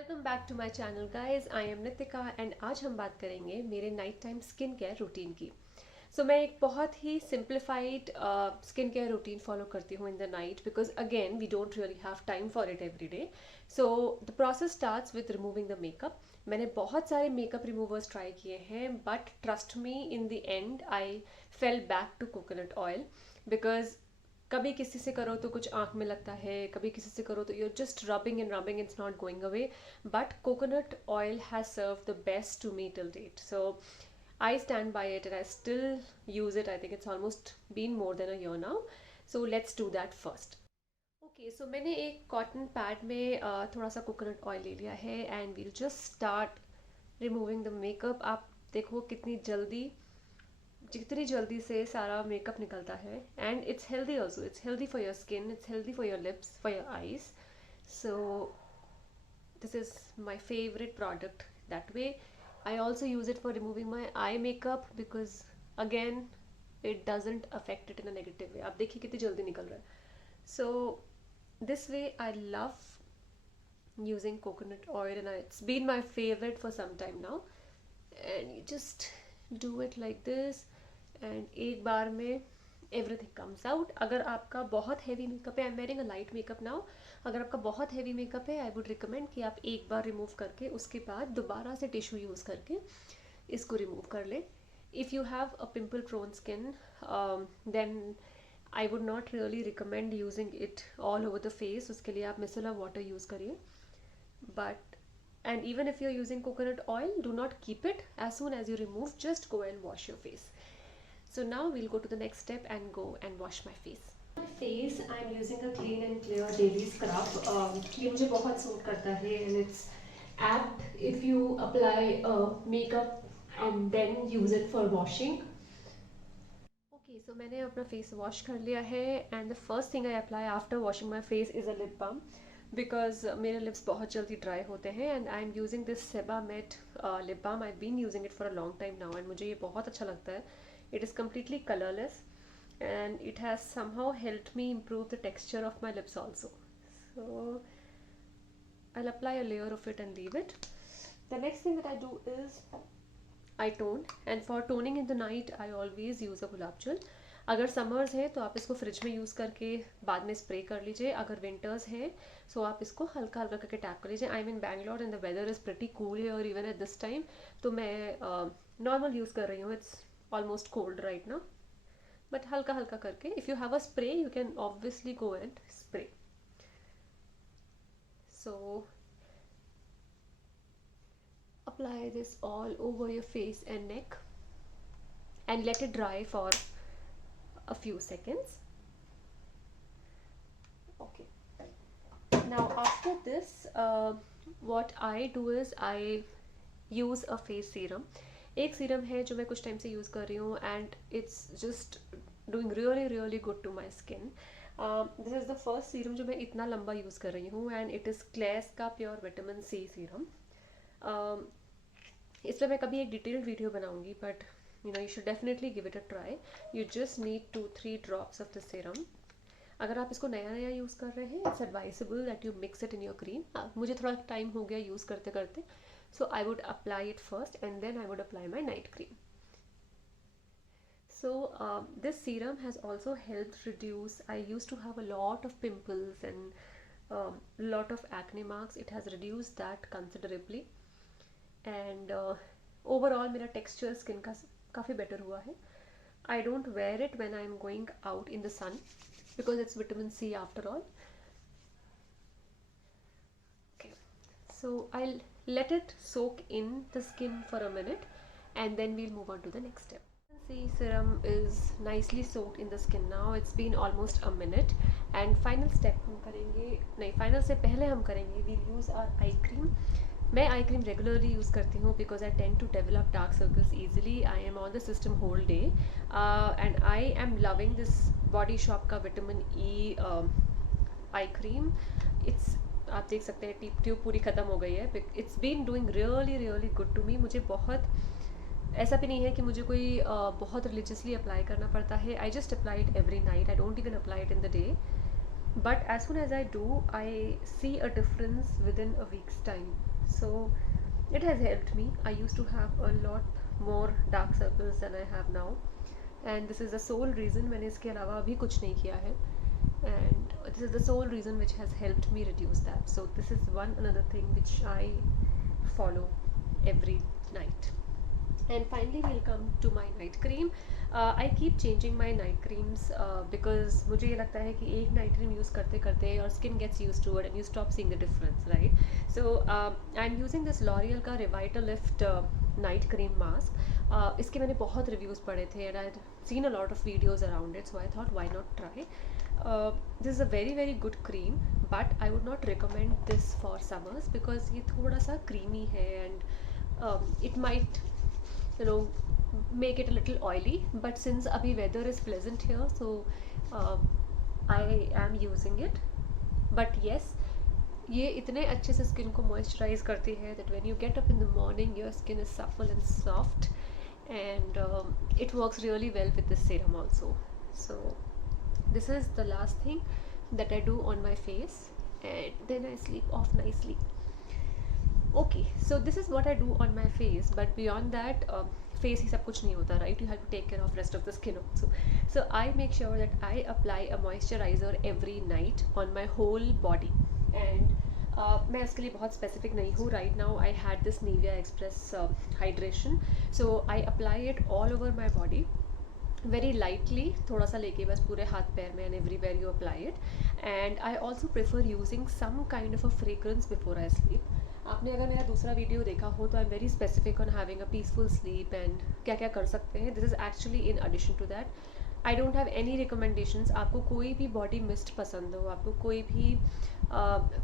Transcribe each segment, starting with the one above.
Welcome back to my channel guys. I am Nitika and आज हम बात करेंगे मेरे night time skin care routine की। मैं एक बहुत ही simplified skin care routine follow करती हूँ in the night because again we don't really have time for it every day. So the process starts with removing the makeup. मैंने बहुत सारे मेकअप रिमूवर्स ट्राई किए हैं but trust me in the end I fell back to coconut oil because कभी किसी से करो तो कुछ आंख में लगता है, कभी किसी से करो तो you're just rubbing it's not going away. But coconut oil has serve the best to me till date, so I stand by it and I still use it. I think it's almost been more than a year now. So let's do that first. Okay, so मैंने एक cotton pad में थोड़ा सा coconut oil ले लिया है and we'll just start removing the makeup. आप देखो कितनी जल्दी, जितनी जल्दी से सारा मेकअप निकलता है and it's healthy also. It's healthy for your skin, it's healthy for your lips, for your eyes. So this is my favorite product that way. I also use it for removing my eye makeup because again it doesn't affect it in a negative way. आप देखिए कितनी जल्दी निकल रहा है। So this way I love using coconut oil and it's been my favorite for some time now. And you just do it like this and एक बार में everything comes out. अगर आपका बहुत heavy makeup है, I'm wearing a light makeup now. अगर आपका बहुत heavy makeup है, I would recommend कि आप एक बार remove करके उसके बाद दोबारा से tissue use करके इसको remove कर लें. If you have a pimple prone skin, then I would not really recommend using it all over the face. उसके लिए आप micellar water use करिए. But and even if you're using coconut oil, do not keep it. As soon as you remove, just go and wash your face. So now we'll go to the next step and go and wash my face. My face, I'm using a clean and clear daily scrub. ये मुझे बहुत suit करता है and it's apt if you apply makeup and then use it for washing. Okay, so मैंने अपना face wash कर लिया है and the first thing I apply after washing my face is a lip balm because मेरे lips बहुत जल्दी dry होते हैं and I am using this Sebamed lip balm. I been using it for a long time now and मुझे ये बहुत अच्छा लगता है. It is completely colourless and it has somehow helped me improve the texture of my lips also. So I'll apply a layer of it and leave it. The next thing that I do is I tone, and for toning in the night I always use a गुलाब जल. अगर summers है तो आप इसको fridge में use करके बाद में स्प्रे कर लीजिए. अगर विंटर्स है सो आप इसको हल्का हल्का करके टैप कर लीजिए. I mean Bangalore and the weather is pretty cool here even at this time. तो मैं नॉर्मल यूज़ कर रही हूँ. It's almost cold right now but हल्का हल्का करके. If you have a spray you can obviously go and spray. So apply this all over your face and neck and let it dry for a few seconds. Okay, now after this what I do is I use a face serum. एक serum है जो मैं कुछ time से use कर रही हूँ and it's just doing really really good to my skin. This is the first serum जो मैं इतना लंबा यूज़ कर रही हूँ एंड इट इज़ क्लेस का प्योर विटामिन सी सीरम. इस पर मैं कभी एक डिटेल्ड वीडियो बनाऊंगी but you know you should definitely give it a try. You just need 2-3 drops of the serum. अगर आप इसको नया नया यूज़ कर रहे हैं it's advisable that you mix it in your cream. मुझे थोड़ा टाइम हो गया यूज़ करते करते, so I would apply it first and then I would apply my night cream. So this serum has also helped reduce. I used to have a lot of pimples and lot of acne marks. It has reduced that considerably. And overall मेरा texture skin का काफ़ी better हुआ है. I don't wear it when I am going out in the sun because it's vitamin C after all. Okay, so I'll let it soak in the skin for a minute and then we'll move on to the next step. See, serum is nicely soaked in the skin now. It's been almost a minute and final step हम करेंगे, नहीं final से पहले हम करेंगे we'll use our eye cream. मैं eye cream regularly use करती हूँ because I tend to develop dark circles easily. I am on the system whole day and I am loving this Body Shop का vitamin E eye cream. It's आप देख सकते हैं tip tube पूरी ख़त्म हो गई है. It's been doing really really good to me. मुझे बहुत ऐसा भी नहीं है कि मुझे कोई बहुत रिलीजियसली अप्लाई करना पड़ता है. I just apply it every night. I don't even apply it in the day. but as soon as I do, I see a difference within a week's time. So it has helped me. I used to have a lot more dark circles than I have now, and this is the sole reason, मैंने इसके अलावा अभी कुछ नहीं किया है, and this is the sole reason which has helped me reduce that. So this is one another thing which I follow every night. And finally we'll come to my night cream. I keep changing my night creams because मुझे ये लगता है कि एक night cream use करते करते your skin gets used to it and you stop seeing the difference, right? So I'm using this L'Oreal का Revitalift night cream mask. इसके मैंने बहुत reviews पढ़े थे and I'd seen a lot of videos around it, so I thought why not try. This is a very very good cream, but I would not recommend this for summers because ये थोड़ा सा creamy है and it might, you know, make it a little oily, but since abhi weather is pleasant here, so I am using it. But yes, ये इतने अच्छे से skin को moisturise करती है that when you get up in the morning your skin is supple and soft, and it works really well with this serum also. So this is the last thing that I do on my face, and then I sleep off nicely. Okay, so this is what I do on my face, but beyond that, face ही सब कुछ नहीं होता, right? You have to take care of rest of the skin also. So I make sure that I apply a moisturizer every night on my whole body, and मैं इसके लिए बहुत specific नहीं हूँ. Right now I had this Nivea Express hydration, so I apply it all over my body very lightly, थोड़ा सा लेके बस पूरे हाथ पैर में, and everywhere you apply it. And I also prefer using some kind of a fragrance before I sleep. आपने अगर मेरा दूसरा वीडियो देखा हो तो I am very specific on having a peaceful sleep and क्या क्या कर सकते हैं. This is actually in addition to that. I don't have any recommendations. आपको कोई भी बॉडी मिस्ट पसंद हो, आपको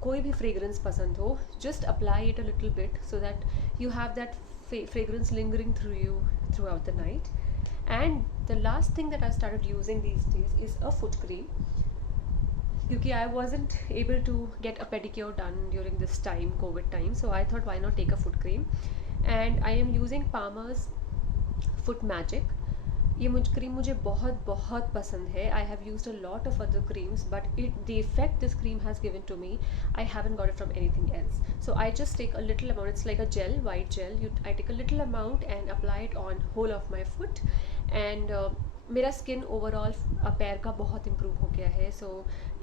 कोई भी फ्रेगरेंस पसंद हो, just apply it a little bit so that you have that fragrance lingering through you throughout the night. And the last thing that I started using these days is a foot cream, क्योंकि I wasn't able to get a pedicure done during this time, COVID time, so I thought why not take a foot cream. And I am using Palmer's Foot Magic. ये cream मुझे बहुत बहुत पसंद है. I have used a lot of other creams, but the effect this cream has given to me, I haven't got it from anything else. So I just take a little amount. It's like a gel, white gel. I take a little amount and apply it on whole of my foot, and मेरा skin overall पैर का बहुत improve हो गया है. So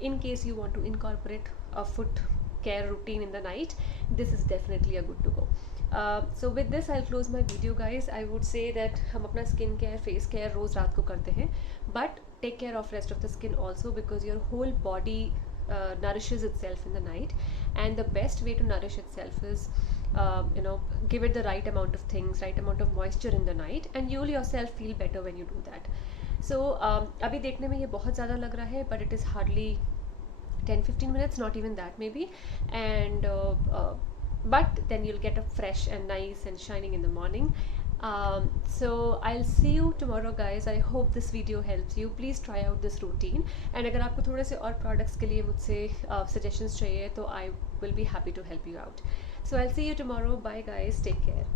in case you want to incorporate a foot care routine in the night, this is definitely a good to go. So with this I'll close my video, guys. I would say that हम अपना skin care, face care रोज़ रात को करते हैं, but take care of rest of the skin also, because your whole body nourishes itself in the night, and the best way to nourish itself is give it the right amount of things, right amount of moisture in the night, and you'll yourself feel better when you do that. So अभी देखने में ये बहुत ज़्यादा लग रहा है, but it is hardly 10-15 minutes, not even that maybe, and but then you'll get up fresh and nice and shining in the morning. So I'll see you tomorrow, guys. I hope this video helps you. Please try out this routine, and अगर आपको थोड़े से और products के लिए मुझसे suggestions चाहिए तो I will be happy to help you out. So I'll see you tomorrow. Bye, guys. Take care.